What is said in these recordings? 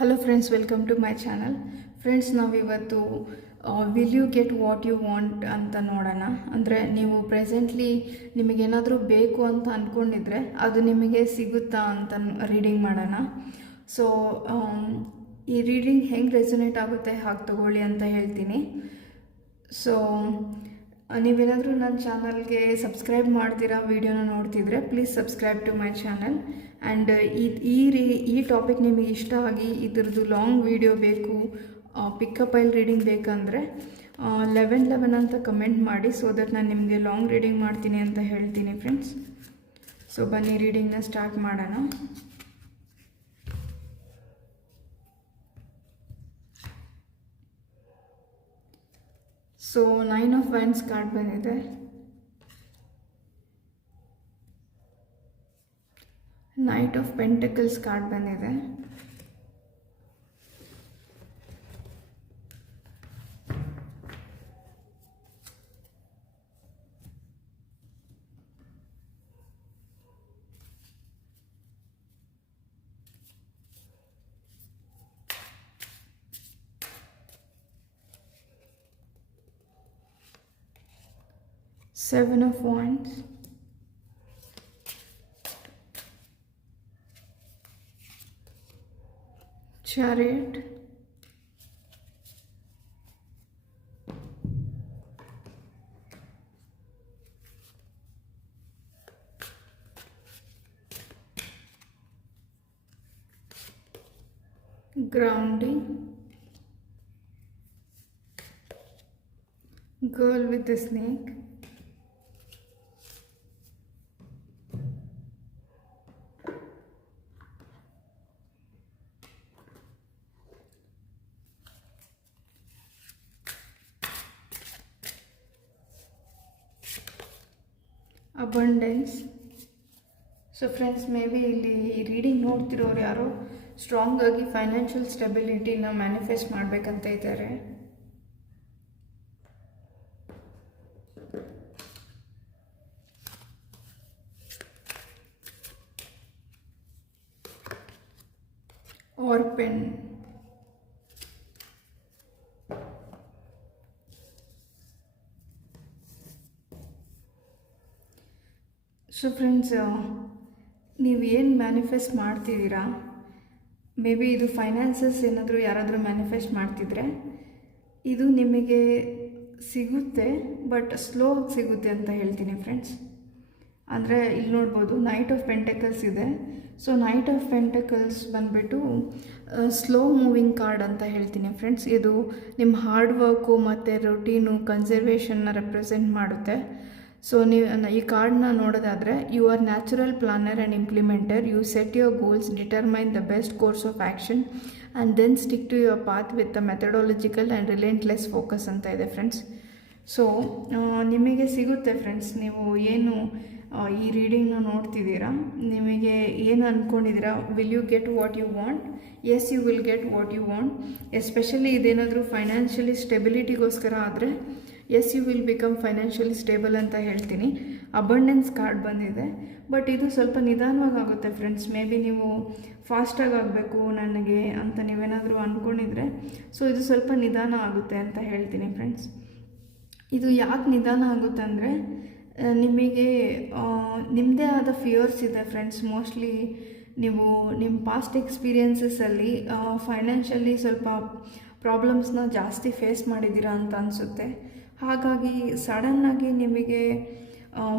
Hello friends, welcome to my channel. Friends, ನಾವಿವತ್ತು will you get what you want ಅಂತ ನೋಡೋಣ. ಅಂದರೆ ನೀವು ಪ್ರೆಸೆಂಟ್ಲಿ ನಿಮಗೇನಾದರೂ ಬೇಕು ಅಂತ ಅಂದ್ಕೊಂಡಿದ್ರೆ ಅದು ನಿಮಗೆ ಸಿಗುತ್ತಾ ಅಂತ ರೀಡಿಂಗ್ ಮಾಡೋಣ. ಸೊ ಈ ರೀಡಿಂಗ್ ಹೆಂಗೆ ರೆಸೊನೇಟ್ ಆಗುತ್ತೆ ಹಾಗೆ ತಗೊಳ್ಳಿ ಅಂತ ಹೇಳ್ತೀನಿ. ಸೊ ನೀವೇನಾದರೂ ನನ್ನ ಚಾನಲ್ಗೆ ಸಬ್ಸ್ಕ್ರೈಬ್ ಮಾಡ್ತೀರಾ, ವೀಡಿಯೋನ ನೋಡ್ತಿದ್ರೆ please subscribe to my channel. And ಈ ಟಾಪಿಕ್ ನಿಮಗೆ ಇಷ್ಟ ಆಗಿ ಇದ್ರದ್ದು ಲಾಂಗ್ ವೀಡಿಯೋ ಬೇಕು, ಪಿಕಪ್ ಐಲ್ ರೀಡಿಂಗ್ ಬೇಕಂದರೆ 11 ಅಂತ ಕಮೆಂಟ್ ಮಾಡಿ, ಸೊ ದಟ್ ನಾನು ನಿಮಗೆ ಲಾಂಗ್ ರೀಡಿಂಗ್ ಮಾಡ್ತೀನಿ ಅಂತ ಹೇಳ್ತೀನಿ ಫ್ರೆಂಡ್ಸ್. ಸೊ ಬನ್ನಿ ರೀಡಿಂಗ್ನ ಸ್ಟಾರ್ಟ್ ಮಾಡೋಣ. ಸೊ 9 ಆಫ್ ವೈನ್ಸ್ ಕಾರ್ಡ್ ಬಂದಿದೆ. ನೈಟ್ ಆಫ್ ಪೆಂಟಕಲ್ಸ್ ಕಾರ್ಡ್ ಬಂದಿದೆ. Seven of Wands. Chariot. Grounding. Girl with the snake. Abundance. So friends, may be ಇಲ್ಲಿ ರೀಡಿಂಗ್ ನೋಡ್ತಿರೋರು ಯಾರೋ ಸ್ಟ್ರಾಂಗ್ ಆಗಿ ಫೈನಾನ್ಷಿಯಲ್ ಸ್ಟೆಬಿಲಿಟಿನ ಮ್ಯಾನಿಫೆಸ್ಟ್ ಮಾಡಬೇಕಂತ ಇದ್ದಾರೆ. R pen. ಸೊ ಫ್ರೆಂಡ್ಸ್, ನೀವು ಏನು ಮ್ಯಾನಿಫೆಸ್ಟ್ ಮಾಡ್ತಿದ್ದೀರಾ, ಮೇ ಬಿ ಇದು ಫೈನಾನ್ಸಸ್ ಏನಾದರೂ ಯಾರಾದರೂ ಮ್ಯಾನಿಫೆಸ್ಟ್ ಮಾಡ್ತಿದ್ರೆ ಇದು ನಿಮಗೆ ಸಿಗುತ್ತೆ, ಬಟ್ ಸ್ಲೋ ಆಗಿ ಸಿಗುತ್ತೆ ಅಂತ ಹೇಳ್ತೀನಿ ಫ್ರೆಂಡ್ಸ್. ಅಂದರೆ ಇಲ್ಲಿ ನೋಡ್ಬೋದು ನೈಟ್ ಆಫ್ ಪೆಂಟಕಲ್ಸ್ ಇದೆ. ಸೊ ನೈಟ್ ಆಫ್ ಪೆಂಟಕಲ್ಸ್ ಬಂದುಬಿಟ್ಟು ಸ್ಲೋ ಮೂವಿಂಗ್ ಕಾರ್ಡ್ ಅಂತ ಹೇಳ್ತೀನಿ ಫ್ರೆಂಡ್ಸ್. ಇದು ನಿಮ್ಮ ಹಾರ್ಡ್ ವರ್ಕು ಮತ್ತು ರೊಟೀನು ಕನ್ಸರ್ವೇಷನ್ನ ರೆಪ್ರೆಸೆಂಟ್ ಮಾಡುತ್ತೆ. ಸೊ ನೀವು ಈ ಕಾರ್ಡ್ನ ನೋಡೋದಾದರೆ, you are natural planner and implementer. You set your goals, determine the best course of action and then stick to your path with the methodological and relentless focus ಅಂತ ಇದೆ friends. So ನಿಮಗೆ ಸಿಗುತ್ತೆ friends. ನೀವು ಏನು ಈ ರೀಡಿಂಗ್ನ ನೋಡ್ತಿದ್ದೀರಾ, ನಿಮಗೆ ಏನು ಅಂದ್ಕೊಂಡಿದ್ದೀರಾ, will you get what you want? Yes, you will get what you want. Especially ಇದೇನಾದರೂ ಫೈನಾನ್ಷಿಯಲಿ ಸ್ಟೆಬಿಲಿಟಿಗೋಸ್ಕರ ಆದರೆ yes, you will become financially stable ಅಂತ ಹೇಳ್ತೀನಿ. ಅಬಂಡೆನ್ಸ್ ಕಾರ್ಡ್ ಬಂದಿದೆ, ಬಟ್ ಇದು ಸ್ವಲ್ಪ ನಿಧಾನವಾಗಿ ಆಗುತ್ತೆ ಫ್ರೆಂಡ್ಸ್. ಮೇ ಬಿ ನೀವು ಫಾಸ್ಟಾಗಿ ಆಗಬೇಕು ನನಗೆ ಅಂತ ನೀವೇನಾದರೂ ಅಂದ್ಕೊಂಡಿದ್ರೆ, ಸೊ ಇದು ಸ್ವಲ್ಪ ನಿಧಾನ ಆಗುತ್ತೆ ಅಂತ ಹೇಳ್ತೀನಿ ಫ್ರೆಂಡ್ಸ್. ಇದು ಯಾಕೆ ನಿಧಾನ ಆಗುತ್ತೆ ಅಂದರೆ, ನಿಮಗೆ ನಿಮ್ಮದೇ ಆದ ಫಿಯರ್ಸ್ ಇದೆ ಫ್ರೆಂಡ್ಸ್. ಮೋಸ್ಟ್ಲಿ ನೀವು ನಿಮ್ಮ ಪಾಸ್ಟ್ ಎಕ್ಸ್ಪೀರಿಯನ್ಸಸ್ಸಲ್ಲಿ ಫೈನಾನ್ಷಿಯಲಿ ಸ್ವಲ್ಪ ಪ್ರಾಬ್ಲಮ್ಸ್ನ ಜಾಸ್ತಿ ಫೇಸ್ ಮಾಡಿದ್ದೀರಾ ಅಂತ ಅನಿಸುತ್ತೆ. ಹಾಗಾಗಿ ಸಡನ್ನಾಗಿ ನಿಮಗೆ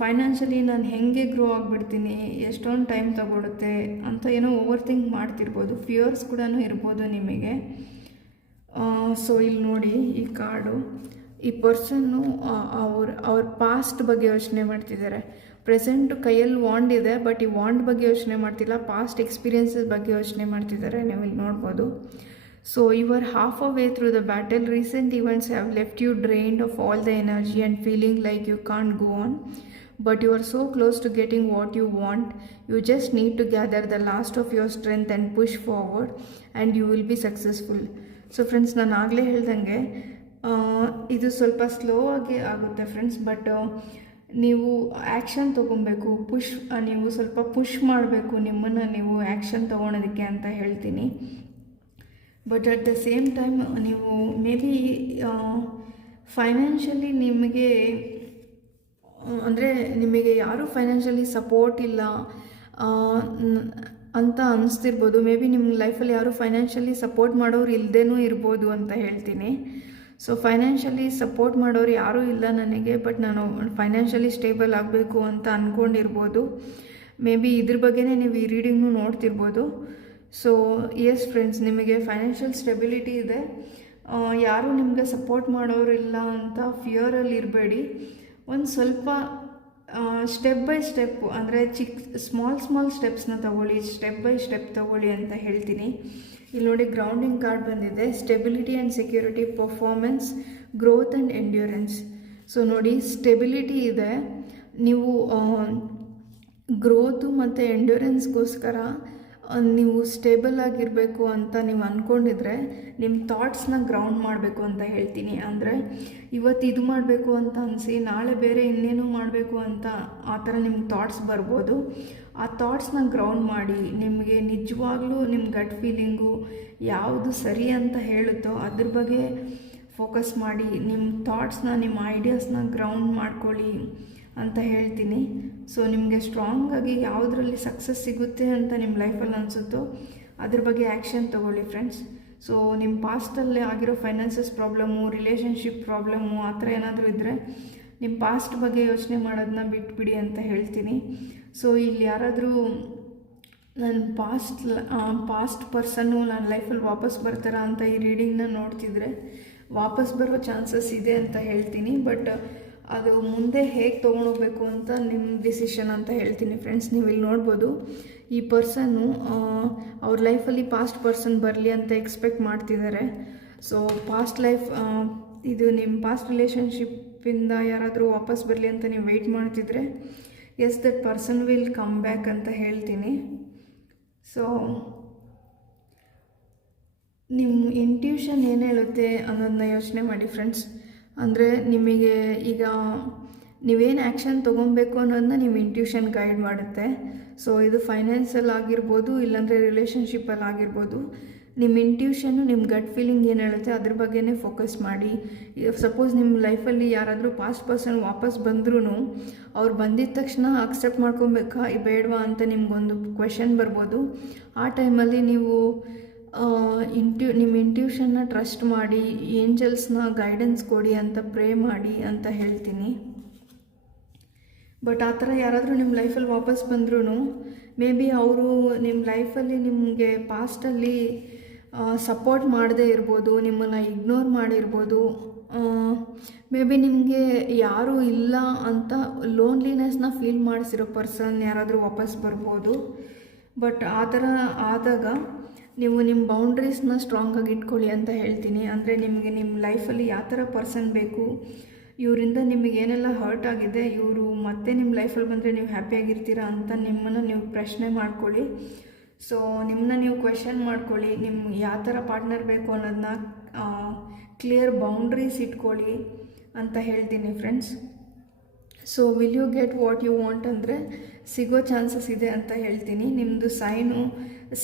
ಫೈನಾನ್ಷಿಯಲಿ ನಾನು ಹೇಗೆ ಗ್ರೋ ಆಗಿಬಿಡ್ತೀನಿ, ಎಷ್ಟೊಂದು ಟೈಮ್ ತಗೊಳುತ್ತೆ ಅಂತ ಏನೋ ಓವರ್ ಥಿಂಕ್ ಮಾಡ್ತಿರ್ಬೋದು. ಫಿಯರ್ಸ್ ಕೂಡ ಇರ್ಬೋದು ನಿಮಗೆ. ಸೊ ಇಲ್ಲಿ ನೋಡಿ ಈ ಕಾರ್ಡು, ಈ ಪರ್ಸನ್ನು ಅವ್ರ ಪಾಸ್ಟ್ ಬಗ್ಗೆ ಯೋಚನೆ ಮಾಡ್ತಿದ್ದಾರೆ. ಪ್ರೆಸೆಂಟ್ ಕೈಯಲ್ಲಿ ವಾಂಡ್ ಇದೆ, ಬಟ್ ಈ ವಾಂಡ್ ಬಗ್ಗೆ ಯೋಚನೆ ಮಾಡ್ತಿಲ್ಲ, ಪಾಸ್ಟ್ ಎಕ್ಸ್ಪೀರಿಯನ್ಸಸ್ ಬಗ್ಗೆ ಯೋಚನೆ ಮಾಡ್ತಿದ್ದಾರೆ. ನೀವು ಇಲ್ಲಿ ನೋಡ್ಬೋದು. So you are half away through the battle. Recent events have left you drained of all the energy and feeling like you can't go on. But you are so close to getting what you want. You just need to gather the last of your strength and push forward and you will be successful. So friends, ನಾನು ಆಗಲೇ ಹೇಳ್ದಂಗೆ ಇದು ಸ್ವಲ್ಪ slow ಆಗಿ ಆಗುತ್ತೆ friends. But ನೀವು action ತೊಗೊಬೇಕು, ನೀವು ಸ್ವಲ್ಪ ಪುಷ್ ಮಾಡಬೇಕು ನಿಮ್ಮನ್ನು ನೀವು ಆ್ಯಕ್ಷನ್ ತೊಗೊಳೋದಕ್ಕೆ ಅಂತ ಹೇಳ್ತೀನಿ. But at the same time ನೀವು ಮೇ ಬಿ ಫೈನಾನ್ಷಿಯಲಿ ನಿಮಗೆ ಅಂದರೆ ನಿಮಗೆ ಯಾರೂ ಫೈನಾನ್ಷಿಯಲಿ ಸಪೋರ್ಟ್ ಇಲ್ಲ ಅಂತ ಅನಿಸ್ತಿರ್ಬೋದು. ಮೇ ಬಿ ನಿಮ್ಮ ಲೈಫಲ್ಲಿ ಯಾರೂ ಫೈನಾನ್ಷಿಯಲಿ ಸಪೋರ್ಟ್ ಮಾಡೋರು ಇಲ್ಲದೇನೂ ಇರ್ಬೋದು ಅಂತ ಹೇಳ್ತೀನಿ. ಸೊ ಫೈನಾನ್ಷಿಯಲಿ ಸಪೋರ್ಟ್ ಮಾಡೋರು ಯಾರೂ ಇಲ್ಲ ನನಗೆ, ಬಟ್ ನಾನು ಫೈನಾನ್ಷಿಯಲಿ ಸ್ಟೇಬಲ್ ಆಗಬೇಕು ಅಂತ ಅಂದ್ಕೊಂಡಿರ್ಬೋದು. ಮೇ ಬಿ ಇದ್ರ ಬಗ್ಗೆನೇ ನೀವು ಈ ರೀಡಿಂಗ್ನು ನೋಡ್ತಿರ್ಬೋದು. ಸೊ ಎಸ್ ಫ್ರೆಂಡ್ಸ್, ನಿಮಗೆ ಫೈನಾನ್ಷಿಯಲ್ ಸ್ಟೆಬಿಲಿಟಿ ಇದೆ. ಯಾರೂ ನಿಮಗೆ ಸಪೋರ್ಟ್ ಮಾಡೋರಿಲ್ಲ ಅಂತ ಫಿಯರಲ್ಲಿ ಇರಬೇಡಿ. ಒಂದು ಸ್ವಲ್ಪ ಸ್ಟೆಪ್ ಬೈ ಸ್ಟೆಪ್, ಅಂದರೆ ಸ್ಮಾಲ್ ಸ್ಟೆಪ್ಸ್ನ ತಗೊಳ್ಳಿ, ಸ್ಟೆಪ್ ಬೈ ಸ್ಟೆಪ್ ತಗೊಳ್ಳಿ ಅಂತ ಹೇಳ್ತೀನಿ. ಇಲ್ಲಿ ನೋಡಿ, ಗ್ರೌಂಡಿಂಗ್ ಕಾರ್ಡ್ ಬಂದಿದೆ. Stability and security, performance, growth and endurance. So ನೋಡಿ, ಸ್ಟೆಬಿಲಿಟಿ ಇದೆ. ನೀವು ಗ್ರೋತು ಮತ್ತು ಎಂಡ್ಯೂರೆನ್ಸ್ಗೋಸ್ಕರ ನೀವು ಸ್ಟೇಬಲ್ ಆಗಿರಬೇಕು ಅಂತ ನೀವು ಅಂದ್ಕೊಂಡಿದ್ರೆ ನಿಮ್ಮ ಥಾಟ್ಸ್ನ ಗ್ರೌಂಡ್ ಮಾಡಬೇಕು ಅಂತ ಹೇಳ್ತೀನಿ. ಅಂದರೆ ಇವತ್ತು ಇದು ಮಾಡಬೇಕು ಅಂತ ಅನಿಸಿ ನಾಳೆ ಬೇರೆ ಇನ್ನೇನು ಮಾಡಬೇಕು ಅಂತ ಆ ಥರ ನಿಮ್ಮ ಥಾಟ್ಸ್ ಬರ್ಬೋದು. ಆ ಥಾಟ್ಸ್ನ ಗ್ರೌಂಡ್ ಮಾಡಿ, ನಿಮಗೆ ನಿಜವಾಗ್ಲೂ ನಿಮ್ಮ ಗಟ್ ಫೀಲಿಂಗು ಯಾವುದು ಸರಿ ಅಂತ ಹೇಳುತ್ತೋ ಅದ್ರ ಬಗ್ಗೆ ಫೋಕಸ್ ಮಾಡಿ, ನಿಮ್ಮ ಥಾಟ್ಸ್ನ, ನಿಮ್ಮ ಐಡಿಯಾಸ್ನ ಗ್ರೌಂಡ್ ಮಾಡ್ಕೊಳ್ಳಿ ಅಂತ ಹೇಳ್ತೀನಿ. ಸೊ ನಿಮಗೆ ಸ್ಟ್ರಾಂಗಾಗಿ ಯಾವುದರಲ್ಲಿ ಸಕ್ಸಸ್ ಸಿಗುತ್ತೆ ಅಂತ ನಿಮ್ಮ ಲೈಫಲ್ಲಿ ಅನಿಸುತ್ತೋ ಅದ್ರ ಬಗ್ಗೆ ಆ್ಯಕ್ಷನ್ ತೊಗೊಳ್ಳಿ ಫ್ರೆಂಡ್ಸ್. ಸೊ ನಿಮ್ಮ ಪಾಸ್ಟಲ್ಲಿ ಆಗಿರೋ ಫೈನಾನ್ಸಸ್ ಪ್ರಾಬ್ಲಮ್ಮು, ರಿಲೇಷನ್ಶಿಪ್ ಪ್ರಾಬ್ಲಮ್ಮು ಆ ಥರ ಏನಾದರೂ ಇದ್ದರೆ ನಿಮ್ಮ ಪಾಸ್ಟ್ ಬಗ್ಗೆ ಯೋಚನೆ ಮಾಡೋದನ್ನ ಬಿಟ್ಬಿಡಿ ಅಂತ ಹೇಳ್ತೀನಿ. ಸೊ ಇಲ್ಲಿ ಯಾರಾದರೂ ನನ್ನ ಪಾಸ್ಟ್ ಪರ್ಸನ್ನು ನನ್ನ ಲೈಫಲ್ಲಿ ವಾಪಸ್ ಬರ್ತಾರಾ ಅಂತ ಈ ರೀಡಿಂಗ್ನ ನೋಡ್ತಿದ್ರೆ ವಾಪಸ್ ಬರೋ ಚಾನ್ಸಸ್ ಇದೆ ಅಂತ ಹೇಳ್ತೀನಿ. ಬಟ್ ಅದು ಮುಂದೆ ಹೇಗೆ ತೊಗೊಂಡೋಗ್ಬೇಕು ಅಂತ ನಿಮ್ಮ ಡಿಸಿಷನ್ ಅಂತ ಹೇಳ್ತೀನಿ ಫ್ರೆಂಡ್ಸ್. ನೀವು ಇಲ್ಲಿ ನೋಡ್ಬೋದು, ಈ ಪರ್ಸನ್ನು ಅವ್ರ ಲೈಫಲ್ಲಿ ಪಾಸ್ಟ್ ಪರ್ಸನ್ ಬರಲಿ ಅಂತ ಎಕ್ಸ್ಪೆಕ್ಟ್ ಮಾಡ್ತಿದ್ದಾರೆ. ಸೊ ಪಾಸ್ಟ್ ಲೈಫ್, ಇದು ನಿಮ್ಮ ಪಾಸ್ಟ್ ರಿಲೇಷನ್ಶಿಪ್ಪಿಂದ ಯಾರಾದರೂ ವಾಪಸ್ ಬರಲಿ ಅಂತ ನೀವು ವೆಯ್ಟ್ ಮಾಡ್ತಿದ್ರೆ yes, that person will come back ಅಂತ ಹೇಳ್ತೀನಿ. ಸೊ ನಿಮ್ಮ ಇಂಟ್ಯೂಷನ್ ಏನು ಹೇಳುತ್ತೆ ಅನ್ನೋದನ್ನ ಯೋಚನೆ ಮಾಡಿ ಫ್ರೆಂಡ್ಸ್. ಅಂದರೆ ನಿಮಗೆ ಈಗ ನೀವೇನು ಆ್ಯಕ್ಷನ್ ತೊಗೊಬೇಕು ಅನ್ನೋದನ್ನ ನಿಮ್ಮ ಇಂಟ್ಯೂಷನ್ ಗೈಡ್ ಮಾಡುತ್ತೆ. ಸೊ ಇದು ಫೈನಾನ್ಸಲ್ಲಿ ಆಗಿರ್ಬೋದು, ಇಲ್ಲಾಂದರೆ ರಿಲೇಷನ್ಶಿಪ್ಪಲ್ಲಿ ಆಗಿರ್ಬೋದು. ನಿಮ್ಮ ಇಂಟ್ಯೂಷನ್ನು, ನಿಮ್ಮ ಗಟ್ ಫೀಲಿಂಗ್ ಏನು ಹೇಳುತ್ತೆ ಅದ್ರ ಬಗ್ಗೆನೇ ಫೋಕಸ್ ಮಾಡಿ. ಸಪೋಸ್ ನಿಮ್ಮ ಲೈಫಲ್ಲಿ ಯಾರಾದರೂ ಪಾಸ್ಟ್ ಪರ್ಸನ್ ವಾಪಸ್ ಬಂದ್ರೂ ಅವ್ರು ಬಂದಿದ್ದ ತಕ್ಷಣ ಅಕ್ಸೆಪ್ಟ್ ಮಾಡ್ಕೊಬೇಕಾ ಬೇಡವಾ ಅಂತ ನಿಮಗೊಂದು ಕ್ವೆಶನ್ ಬರ್ಬೋದು. ಆ ಟೈಮಲ್ಲಿ ನೀವು ನಿಮ್ಮ ಇಂಟ್ಯೂಷನ್ನ ಟ್ರಸ್ಟ್ ಮಾಡಿ, ಏಂಜಲ್ಸ್ನ ಗೈಡೆನ್ಸ್ ಕೊಡಿ ಅಂತ ಪ್ರೇ ಮಾಡಿ ಅಂತ ಹೇಳ್ತೀನಿ. ಬಟ್ ಆ ಥರ ಯಾರಾದರೂ ನಿಮ್ಮ ಲೈಫಲ್ಲಿ ವಾಪಸ್ ಬಂದ್ರೂ ಮೇ ಬಿ ಅವರು ನಿಮ್ಮ ಲೈಫಲ್ಲಿ ನಿಮಗೆ ಪಾಸ್ಟಲ್ಲಿ ಸಪೋರ್ಟ್ ಮಾಡದೇ ಇರ್ಬೋದು, ನಿಮ್ಮನ್ನು ಇಗ್ನೋರ್ ಮಾಡಿರ್ಬೋದು. ಮೇ ಬಿ ನಿಮಗೆ ಯಾರೂ ಇಲ್ಲ ಅಂತ ಲೋನ್ಲಿನೆಸ್ನ ಫೀಲ್ ಮಾಡಿಸಿರೋ ಪರ್ಸನ್ ಯಾರಾದರೂ ವಾಪಸ್ ಬರ್ಬೋದು. ಬಟ್ ಆ ಥರ ಆದಾಗ ನೀವು ನಿಮ್ಮ ಬೌಂಡ್ರೀಸ್ನ ಸ್ಟ್ರಾಂಗಾಗಿ ಇಟ್ಕೊಳ್ಳಿ ಅಂತ ಹೇಳ್ತೀನಿ. ಅಂದರೆ ನಿಮಗೆ ನಿಮ್ಮ ಲೈಫಲ್ಲಿ ಯಾವ ಥರ ಪರ್ಸನ್ ಬೇಕು, ಇವರಿಂದ ನಿಮಗೆ ಏನೆಲ್ಲ ಹರ್ಟ್ ಆಗಿದೆ, ಇವರು ಮತ್ತೆ ನಿಮ್ಮ ಲೈಫಲ್ಲಿ ಬಂದರೆ ನೀವು ಹ್ಯಾಪಿಯಾಗಿರ್ತೀರಾ ಅಂತ ನಿಮ್ಮನ್ನು ನೀವು ಪ್ರಶ್ನೆ ಮಾಡ್ಕೊಳ್ಳಿ. ಸೊ ನಿಮ್ಮನ್ನ ನೀವು ಕ್ವೆಶನ್ ಮಾಡ್ಕೊಳ್ಳಿ, ನಿಮ್ಗೆ ಯಾವ ಥರ ಪಾರ್ಟ್ನರ್ ಬೇಕು ಅನ್ನೋದನ್ನ ಕ್ಲಿಯರ್ ಬೌಂಡ್ರೀಸ್ ಇಟ್ಕೊಳ್ಳಿ ಅಂತ ಹೇಳ್ತೀನಿ friends. So will you get what you want ಅಂದರೆ ಸಿಗೋ ಚಾನ್ಸಸ್ ಇದೆ ಅಂತ ಹೇಳ್ತೀನಿ. ನಿಮ್ಮದು ಸೈನು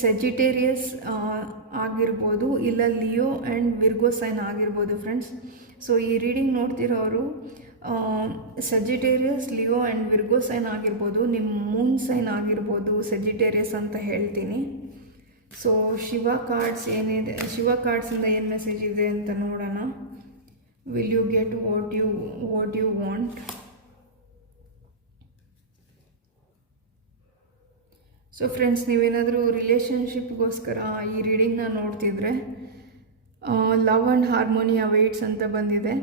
ಸೆಜಿಟೇರಿಯಸ್ ಆಗಿರ್ಬೋದು, ಇಲ್ಲ ಲಿಯೋ ಆ್ಯಂಡ್ ವಿರ್ಗೋ ಸೈನ್ ಆಗಿರ್ಬೋದು ಫ್ರೆಂಡ್ಸ್. ಸೊ ಈ reading ನೋಡ್ತಿರೋರು ಸೆಜಿಟೇರಿಯಸ್, Leo and Virgo sign ಆಗಿರ್ಬೋದು, ನಿಮ್ಮ ಮೂನ್ ಸೈನ್ ಆಗಿರ್ಬೋದು ಸೆಜಿಟೇರಿಯಸ್ ಅಂತ ಹೇಳ್ತೀನಿ. ಸೊ ಶಿವ ಕಾರ್ಡ್ಸ್ ಏನಿದೆ, ಶಿವ ಕಾರ್ಡ್ಸಿಂದ ಏನು ಮೆಸೇಜ್ ಇದೆ ಅಂತ ನೋಡೋಣ. Will you get what you want. So friends, ನೀವೇನಾದರೂ ರಿಲೇಷನ್ಶಿಪ್ಗೋಸ್ಕರ ಈ ರೀಡಿಂಗ್ನ ನೋಡ್ತಿದ್ರೆ ಲವ್ ಆ್ಯಂಡ್ ಹಾರ್ಮೋನಿ ಅವೇಟ್ಸ್ ಅಂತ ಬಂದಿದೆ.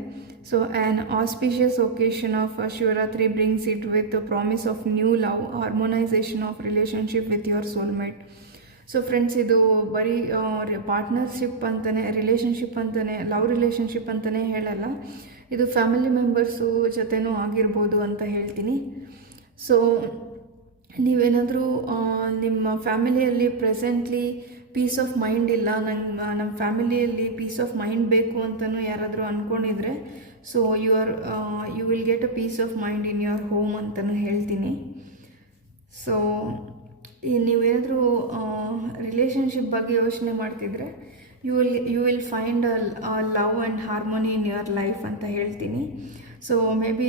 So an auspicious occasion of Shivaratri brings it with promise of new love, harmonisation of relationship with your soulmate. So friends, ಇದು ಬರೀ partnership ಅಂತಲೇ, relationship ಅಂತಲೇ, ಲವ್ ರಿಲೇಷನ್ಶಿಪ್ ಅಂತಲೇ ಹೇಳಲ್ಲ, ಇದು ಫ್ಯಾಮಿಲಿ ಮೆಂಬರ್ಸು ಜೊತೆನೂ ಆಗಿರ್ಬೋದು ಅಂತ ಹೇಳ್ತೀನಿ. ಸೊ ನೀವೇನಾದರೂ ನಿಮ್ಮ ಫ್ಯಾಮಿಲಿಯಲ್ಲಿ ಪ್ರೆಸೆಂಟ್ಲಿ ಪೀಸ್ ಆಫ್ ಮೈಂಡ್ ಇಲ್ಲ, ನಮ್ಮ ಫ್ಯಾಮಿಲಿಯಲ್ಲಿ ಪೀಸ್ ಆಫ್ ಮೈಂಡ್ ಬೇಕು ಅಂತಲೂ ಯಾರಾದರೂ ಅಂದ್ಕೊಂಡಿದ್ರೆ, so you will get a peace of mind in your home ಅಂತಲೂ ಹೇಳ್ತೀನಿ. ಸೊ ನೀವೇನಾದರೂ ರಿಲೇಷನ್ಶಿಪ್ ಬಗ್ಗೆ ಯೋಚನೆ ಮಾಡ್ತಿದ್ರೆ you will find love and harmony in your life ಅಂತ ಹೇಳ್ತೀನಿ. ಸೊ ಮೇ ಬಿ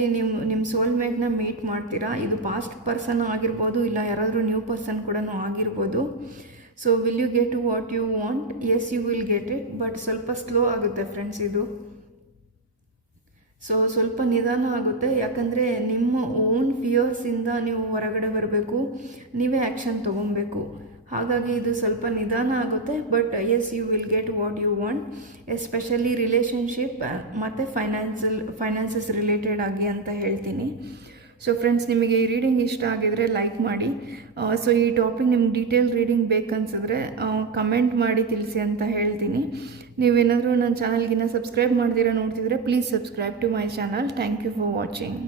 ನಿಮ್ಮ ಸೋಲ್ಮೇಟ್ನ ಮೀಟ್ ಮಾಡ್ತೀರಾ. ಇದು ಪಾಸ್ಟ್ ಪರ್ಸನ್ ಆಗಿರ್ಬೋದು, ಇಲ್ಲ ಯಾರಾದರೂ ನ್ಯೂ ಪರ್ಸನ್ ಕೂಡ ಆಗಿರ್ಬೋದು. So will you get what you want? Yes, you will get it, but ಸ್ವಲ್ಪ ಸ್ಲೋ ಆಗುತ್ತೆ ಫ್ರೆಂಡ್ಸ್ ಇದು. ಸೊ ಸ್ವಲ್ಪ ನಿಧಾನ ಆಗುತ್ತೆ, ಯಾಕಂದರೆ ನಿಮ್ಮ ಓನ್ ಫಿಯರ್ಸಿಂದ ನೀವು ಹೊರಗಡೆ ಬರಬೇಕು, ನೀವೇ ಆ್ಯಕ್ಷನ್ ತೊಗೊಬೇಕು. ಹಾಗಾಗಿ ಇದು ಸ್ವಲ್ಪ ನಿಧಾನ ಆಗುತ್ತೆ, but yes, you will get what you want, especially relationship ಮತ್ತು ಫೈನಾನ್ಸಸ್ ರಿಲೇಟೆಡ್ ಆಗಿ ಅಂತ ಹೇಳ್ತೀನಿ. ಸೊ ಫ್ರೆಂಡ್ಸ್, ನಿಮಗೆ ಈ ರೀಡಿಂಗ್ ಇಷ್ಟ ಆಗಿದರೆ ಲೈಕ್ ಮಾಡಿ. ಸೊ ಈ ಟಾಪಿಕ್ ನಿಮ್ಗೆ ಡೀಟೇಲ್ ರೀಡಿಂಗ್ ಬೇಕನ್ಸಿದ್ರೆ ಕಮೆಂಟ್ ಮಾಡಿ ತಿಳಿಸಿ ಅಂತ ಹೇಳ್ತೀನಿ. ನೀವೇನಾದರೂ ನನ್ನ ಚಾನಲ್ಗಿನ್ನ ಸಬ್ಸ್ಕ್ರೈಬ್ ಮಾಡ್ದಿರ ನೋಡ್ತಿದ್ರೆ please subscribe to my channel. Thank you for watching.